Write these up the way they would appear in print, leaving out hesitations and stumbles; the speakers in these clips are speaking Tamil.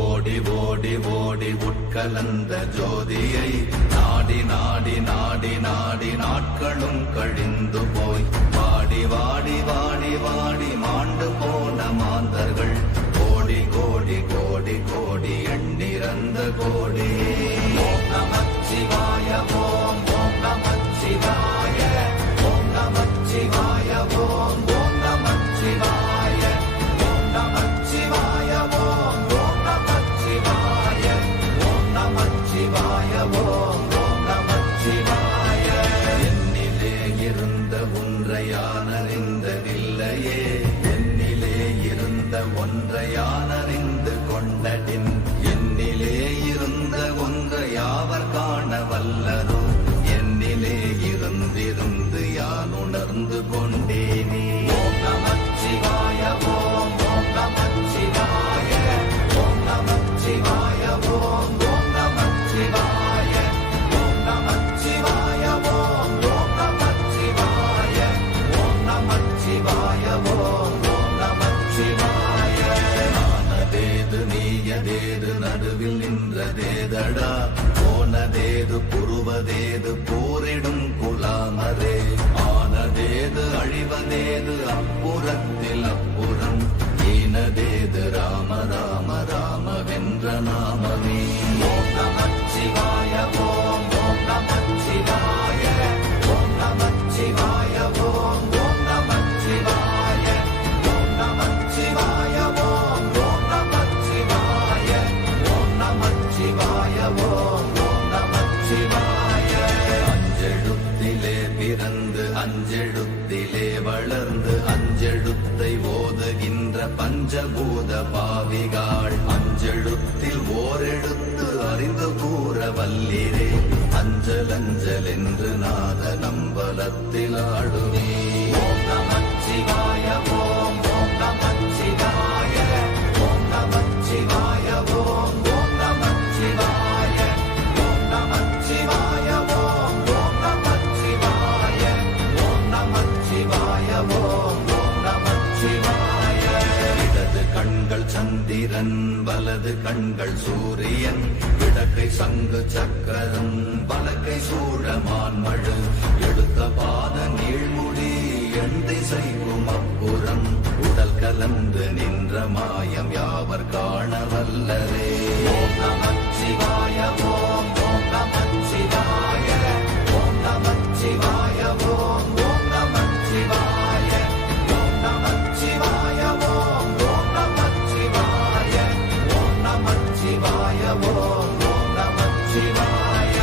ஓடி ஓடி ஓடி உட்கலந்த ஜோதியை நாடி நாடி நாடி நாடி நாட்களும் கழிந்து போய் வாடி வாடி வாடி வாடி மாண்டு போன மாந்தர்கள் கோடி கோடி கோடி கோடி எண்ணிறந்த கோடி. ஓம் நமச்சிவாய ஓம் ஓம் நமச்சிவாய ஓம் நமச்சிவாய ஓம் ஓம் நமச்சிவாய ஓம் நமச்சிவாய ஓம் ஓம் நமச்சிவாய ஓம் நமச்சிவாய ஓம் ஓம் நமச்சிவாய. என்னிலே இருந்த ஒன்றை யானறிந்ததில்லையே, என்னிலே இருந்த ஒன்றை யானறிந்து கொண்டடின், என்னிலே இருந்த ஒன்றை யாவர் காண வல்லரோ, என்னிலே இருந்திருந்து யான் உணர்ந்து கொண்டேனே. ஓம் நமச்சிவாய ஓம் ஓம் நமச்சிவாய ஓம் நமச்சிவாய ஓம் ஓம் நமச்சிவாய ஓம் நமச்சிவாய ஓம் ஓம் நமச்சிவாய ஓம் நமச்சிவாய ஓம் ஓம் நமச்சிவாய. ஆனதேது நீயதேது நடுவில் நின்றதேதடா, போனதேது புருவதேது போரிடும் குலாமரே, ஆனதேது அழிவதேது அப்புறத்தில் அப்புறம், ஈனதேது ராம ராம ராம வென்ற நாமமே. ஓம் நமச்சிவாய ஓம் ஓம் நமச்சிவாய ஓம் நமச்சிவாய ஓம் ஓம் நமச்சிவாய ஓம் நமச்சிவாய ஓம் ஓம் நமச்சிவாய ஓம் நமச்சிவாய ஓம் ஓம் நமச்சிவாய. அஞ்செழுத்திலே பிறந்து அஞ்செழுத்திலே வளர்ந்து அஞ்செழுத்தை ஓதுகின்ற பஞ்சபூத பாவிகாள், அஞ்செழுத்தில் ஓரெழுத்து அறிந்து கூற வல்லிரே, அஞ்சல் அஞ்சல் என்று நாத நம்பலத்தில் ஆடுவே. ஓம் நமச்சிவாய ஓம் ஓம் நமச்சிவாய ஓம் நமச்சிவாய ஓம் ஓம் நமச்சிவாய ஓம் நமச்சிவாய ஓம் ஓம் நமச்சிவாய ஓம் நமச்சிவாய ஓம் ஓம் நமச்சிவாய. இடது கண்கள் சந்திரன் வலது கண்கள் சூரியன், இடக்கை சங்கு சக்கரம் வலக்கை சூழமான் மழு, எடுத்த பாத நீழ்முடி எண் திசைக்கும் அப்புறம், உடல் கலந்து நின்ற மாயம் யாவர் காண வல்லரே. ஓம் நமச்சிவாய ஓம் ஓம் நமச்சிவாய ஓம் நமச்சிவாய ஓம் ஓம் நமச்சிவாய ஓம் நமச்சிவாய ஓம் ஓம் நமச்சிவாய ஓம் நமச்சிவாய ஓம் ஓம் நமச்சிவாய.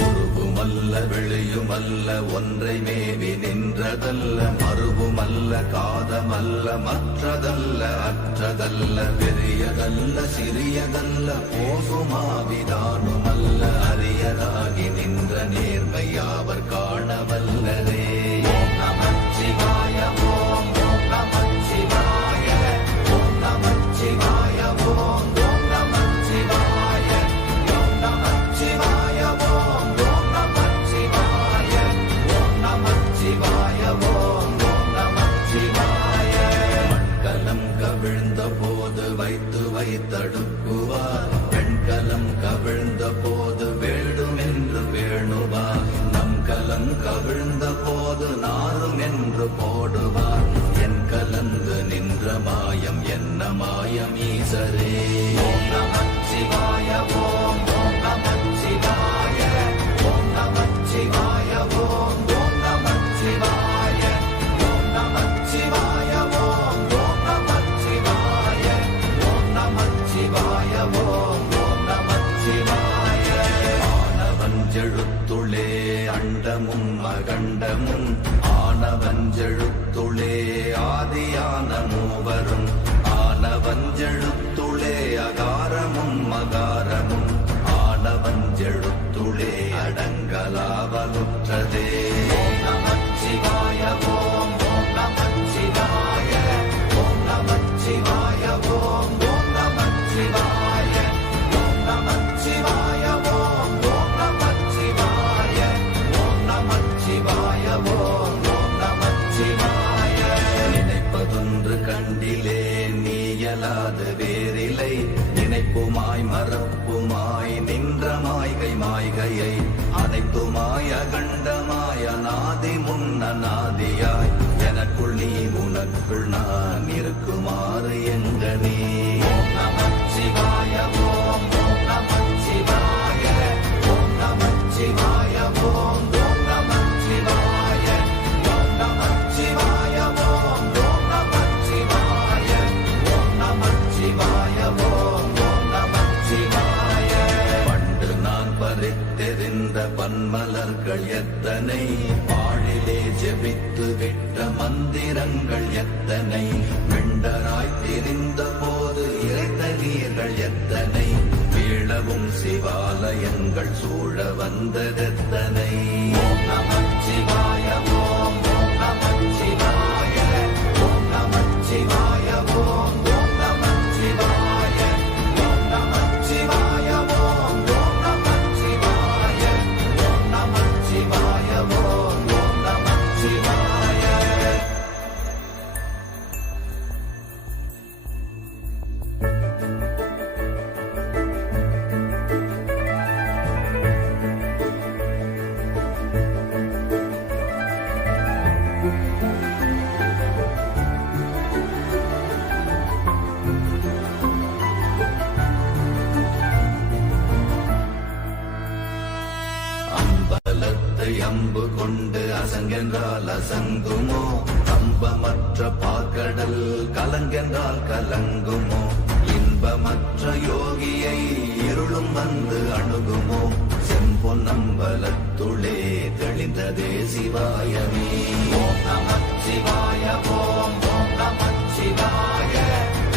உருவுமல்ல வெளியுமல்ல ஒன்றை மேவி நின்றதல்ல, மறுவுமல்ல காதமல்ல மற்றதல்ல அற்றதல்ல, பெரியதல்ல சிறியதல்ல போகுமாவிதானுமல்ல, அரியதாகி நின்ற நேர்மை யாவர் காண வல்லரே. ஓம் நமச்சிவாய ஓம் ஓம் நமச்சிவாய ஓம் நமச்சிவாய ஓம் ஓம் நமச்சிவாய ஓம் நமச்சிவாய ஓம் ஓம் நமச்சிவாய ஓம் நமச்சிவாய ஓம் ஓம் நமச்சிவாய. மண்கலம் கவிழ்ந்த போது வைத்து வைத்தடுக்குவார், பெண்கலம் கவிழ்ந்த போது வேடும் என்று வேணுவார், நம் கலம் கவிழ்ந்த போது நாரும் என்று போடுவார், என் கலந்து நின்ற மாயம் என்ன மாயம் ஈசரே. ஓம் நமச்சிவாய ஓம் ஓம் நமச்சிவாய ஓம் நமச்சிவாய ஓம் ஓம் நமச்சிவாய ஓம் நமச்சிவாய ஓம் ஓம் நமச்சிவாய ஓம் நமச்சிவாய ஓம் ஓம் நமச்சிவாய. ஆனவஞ்செழுத்துளே அண்டமும் அகண்டமும், ஆனவஞ்செழுத்துளே ஆதியான மூவரும், ஆனவஞ்செழுத்துளே அகாரமும் மகாரமும், ஆனவஞ்செழுத்துளே அடங்கலாவலுற்றதே. ஓம் நமச்சிவாய ஓம் ஓம் நமச்சிவாய ஓம் நமச்சிவாய ஓம் ஓம் நமச்சிவாய ஓம் நம முன்னநாதியாய் எனக்குள் நீ உனக்குள் நான் இருக்குமாறு எங்கனே. ஓம் நமச்சிவாய ஓம் ஓம் நமச்சிவாய ஓம் நமச்சிவாய ஓம் ஓம் நமச்சிவாய ஓம் நமச்சிவாய ஓம் ஓம் நமச்சிவாய ஓம் நமச்சிவாய ஓம் ஓம் நமச்சிவாய. பண்டு நான் பறித்தெறிந்த பன்மலர்கள் எத்தனை, பாழிலே ஜெபித்து விட்ட மந்திரங்கள் எத்தனை, மெண்டராய் திரிந்த போது இறைத்த நீர்கள் எத்தனை, வீழவும் சிவாலயங்கள் சூழ வந்ததெத்தனை. ஓம் நமச்சிவாய ஓம் ஓம் நமச்சிவாய ஓம் நமச்சிவாய ஓம் ஓம் நமச்சிவாய ஓம் நமச்சிவாய ஓம் ஓம் நமச்சிவாய ஓம் நமச்சிவாய ஓம் ஓம் நமச்சிவாய. அம்பலத்தை அம்பு கொண்டு அசங்கென்றால் அசங்குமோ, கம்பமற்ற பாக்கடல் கலங்கென்றால் கலங்குமோ, இன்பமற்ற யோகியை இருளும் வந்து அணுகுமோ, செம்பொன்னம்பலத்துளே தெளிந்ததே சிவாயமே. ஓம் நமச்சிவாய ஓம் ஓம் நமச்சிவாய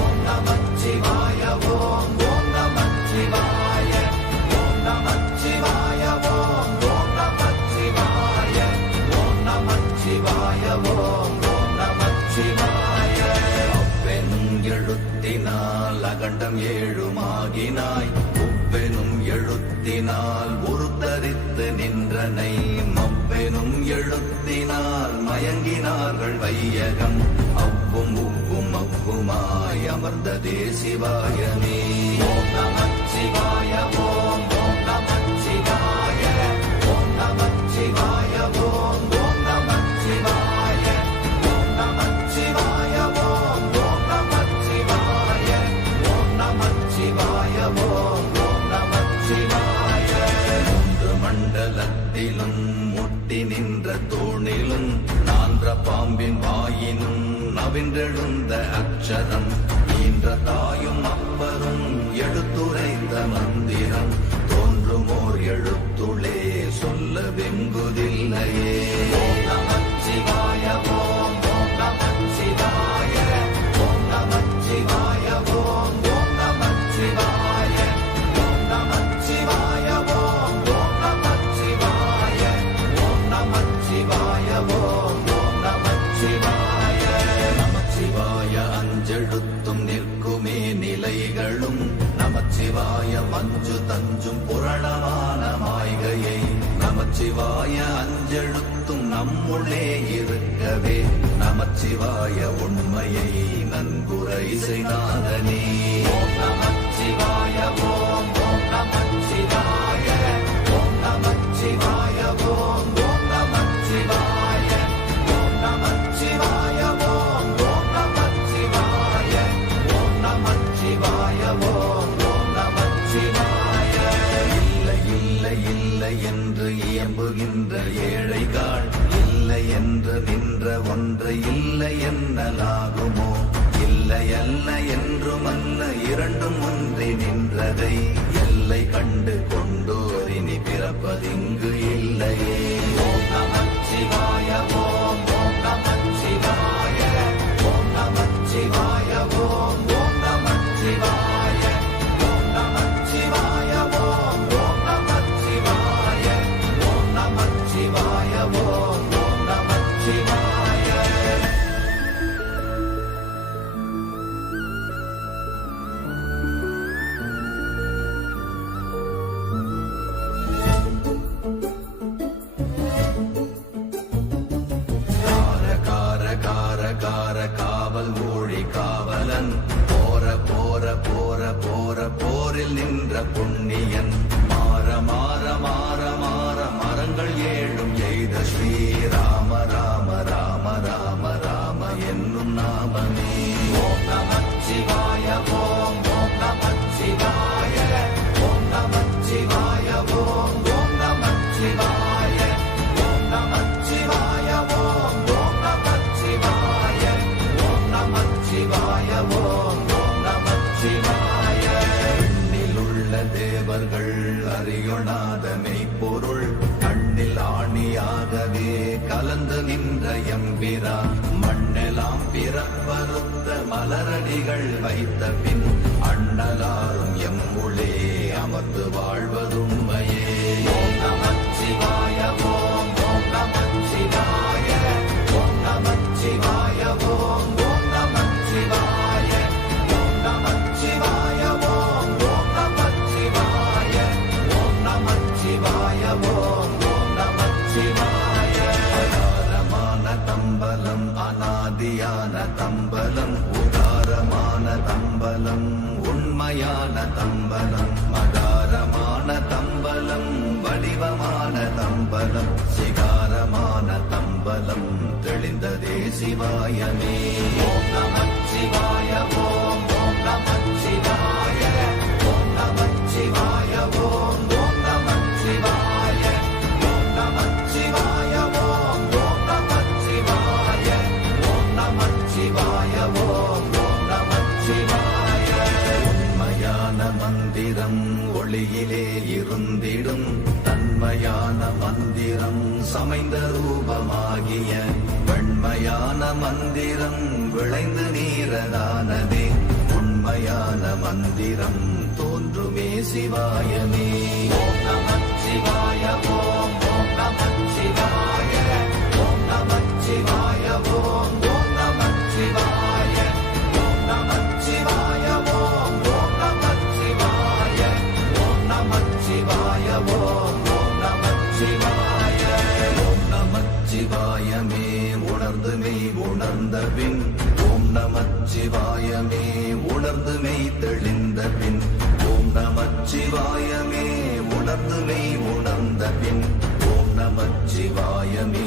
ஓம் நமச்சிவாய ஓம் ஓம் நமச்சிவாய ஓம் நமச்சிவாய ஓம் ஓம் நமச்சிவாய ஓம் நமச்சிவாய ஓம் ஓம் நமச்சிவாய. அவ்வெனும் எழுத்தினால் அகண்டம் ஏழுமாகினாய், உவ்வெனும் எழுத்தினால் உருத்தரித்து நின்றனை, மவ்வெனும் எழுத்தினால் மயங்கினார்கள் வையகம், அவ்வும் உவ்வும் அவ்வுமாய் அமர்ந்ததே சிவாயமே. ஓம் நமச்சிவாய ஓம் ஓம் நமச்சிவாய ஓம் நமச்சிவாய ஓம் ஓம் நமச்சிவாய ஓம் நமச்சிவாய ஓம் ஓம் நமச்சிவாய ஓம் நமச்சிவாய ஓம் ஓம் நமச்சிவாய. மூன்று மண்டலத்திலும் முட்டி நின்ற தூணிலும் நான்ற பாம்பின் வாயினும் நவின்றெழுந்த அக்ஷரம், ஈன்ற தாயும் அப்பரும் எடுத்துரைத்த மந்திரம், தோன்றுமோர் எழுத்துளே சொல்ல வெங்குதில்லையே. ஓம் நமச்சிவாய ஓம் ஓம் நமச்சிவாய ஓம் நமச்சிவாய ஓம் ஓம் நமச்சிவாய ஓம் நமச்சிவாய ஓம் ஓம் நமச்சிவாய ஓம் நமச்சிவாய ஓம் ஓம் நமச்சிவாய. நமச்சிவாய அஞ்செழுத்தும் நிற்குமே நிலைகளும், நமச்சிவாய மஞ்சு தஞ்சும் புரணமான மாய்கையை, நமச்சிவாய அஞ்செழுத்தும் நம்முள்ளே இருக்கவே, நமச்சிவாய உண்மையை நன்குரை செய்தாதனே. ஓம் நமச்சிவாய ஓம் ஓம் நமச்சிவாய ஓம் நமச்சிவாய ஓம் ஓம் நமச்சிவாய ஓம் நமச்சிவாய ஓம் ஓம் நமச்சிவாய ஓம் நமச்சிவாய ஓம் ஓம் நமச்சிவாய. இல்லை இல்லை இல்லை என்று இயம்புகின்ற ஏழைகள், இல்லை என்று நின்ற ஒன்றை இல்லை என்னலாகுமோ, இல்லை அல்ல என்றுமல்ல இரண்டும் ஒன்றி நின்றதை, எல்லை கண்டு கொண்டோர் இனி பிறப்பதிங்கு இல்லையே. ஓம் நமச்சிவாய ஓம் ஓம் நமச்சிவாய ஓம் நமச்சிவாய ஓம் ஓம் நமச்சிவாய ஓம் நமச்சிவாய ஓம் ஓம் நமச்சிவாய ஓம் நமச்சிவாய ஓம் ஓம் நமச்சிவாய. காவல் ஊழி காவலன், போற போற போற போற போரில் நின்ற புண்ணியன், மாற மாற மாற மாற மரங்கள் ஏழும் எய்த ஸ்ரீராம நின்ற எம்பிரா மண்ணெல்லாம் பிறப்பறுத்த மலரடிகள் வைத்த பின் அண்ணலாரும் எம்முளே அமர்ந்து வாழ்வதுண்மையே. ஓம் நமச்சிவாய ஓம் ஓம் நமச்சிவாய ஓம் நமச்சிவாய ஓம் ஓம் நமச்சிவாய ஓம் நமச்சிவாய ஓம் ஓம் நமச்சிவாய ஓம் நமச்சிவாய ஓம் ஓம் நமச்சிவாய. அகாரமான தம்பலம் அநாதியான தம்பலம் உதாரமான தம்பலம் உண்மையான தம்பலம் மகாரமான தம்பலம் வடிவமான தம்பலம் சிகாரமான தம்பலம் தெளிந்ததே சிவாயமே. ஓம் நமச்சிவாய ஓம் ஓம் நமச்சிவாய ஓம் நமச்சிவாய ஓம் ஓம் நமச்சிவாய ஓம் நமச்சிவாய ஓம் ஓம் நமச்சிவாய ஓம் நமச்சிவாய ஓம் ஓம் நமச்சிவாய. உண்மையான மந்திரம் ஒளியிலே இருந்திடும் தன்மையான மந்திரம் சமைந்த ரூபமாகிய வெண்மையான மந்திரம் விளைந்து நீரதானதே உண்மையான மந்திரம் தோன்றுமே சிவாயமே. ஓம் நமச்சிவாய ஓம் ஓம் நமச்சிவாய ஓம் நமச்சிவாய ஓம் ஓம் நமச்சிவாய ஓம் நமச்சிவாய ஓம் ஓம் நமச்சிவாய ஓம் நமச்சிவாய ஓம் ஓம் நமச்சிவாய. ஓம் நமச்சிவாயமே உணர்ந்துமே உணர்ந்த பின் ஓம் நமச்சிவாயமே உணர்ந்துமே தெளிந்த பின் ஓம் நமச்சிவாயமே உணர்ந்துமே உணர்ந்த பின் ஓம் நமச்சிவாயமே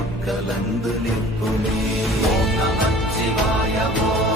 உட்கலந்து நிற்குமே. ஓம் நமச்சிவாய ஓம்